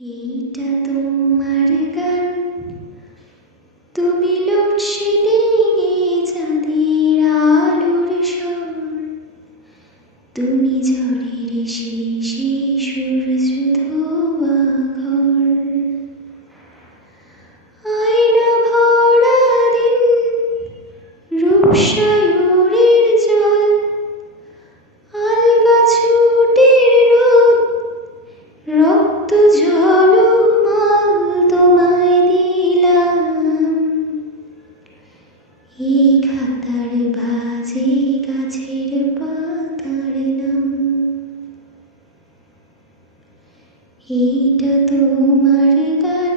এইটা তোমার গান, তুমি লোডশেডিংয়ে চাঁদের আলোর স্বর, তুমি ঝড়ের শেষে সূর্য ধোয়া ঘর। আয়না ভরা দিন, রূপসাগরের জল, আলগা ছুটির রোদ, রক্ত ঝলমল তোমায় দিলাম। এই খাতার ভাঁজে গাছের পাতার নাম। এইটা তোমার গান।